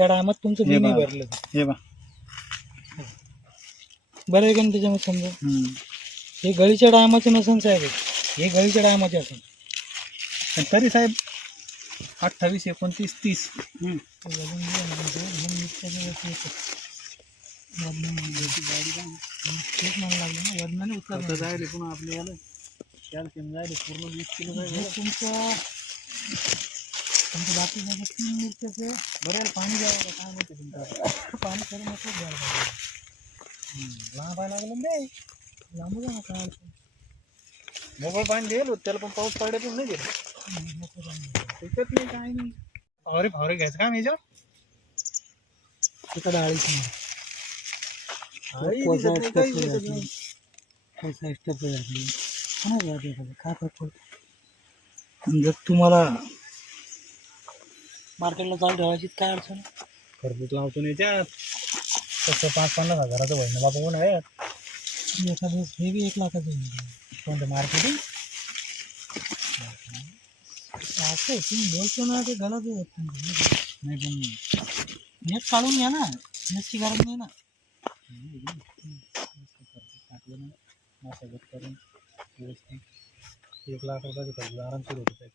त्या टायमात तुमचं हे बी नाही भरलं. हे बा बरं आहे का ना त्याच्यामध्ये समजा? हे गळीच्या टायमाचे नसन साहेब. हे गळीच्या टायमाचे असून. पण तरी साहेब अठ्ठावीस एकोणतीस तीस. जायले आपल्याला. तुमचा तुमचं तुमचं बाकी माझं तीन मिरच्याचं बऱ्याला पाणी द्यावं का काय माहिती तुमचं पाणी करून नको द्यायला पाहिजे हम्म, लांब लागलं ना लांबू जा काय. मोकळ पाणी दिलं त्याला पण पाऊस पडले पण नाही गेलं हम्म, नको जाऊ दे. त्याच्यात नाही काय नाही। फवारे फवारे घ्यायचं का। याच्यावर तिकडं डाळीच नाही नाही, नाही. काय फरक पडतो? जर तुम्हाला मार्केटला चालू ठेवायची काय अडचण? खरबूज लावतो नाही त्यात फक्त पाच पन्नास हजाराचं बहिण बाबा कोण आहे एखाद्या वेळेस हे बी एक लाखाचं होऊन जाईल. कोणतं मार्केटिंग असं तुम्ही बोलतो ना ते गलत. नाही पण नेट काढून घ्या ना नेटची गरज नाही ना टाकलं ना मशागत करून व्यवस्थित एक लाख रुपयाचं खर्च आरामशीर होतं साहेब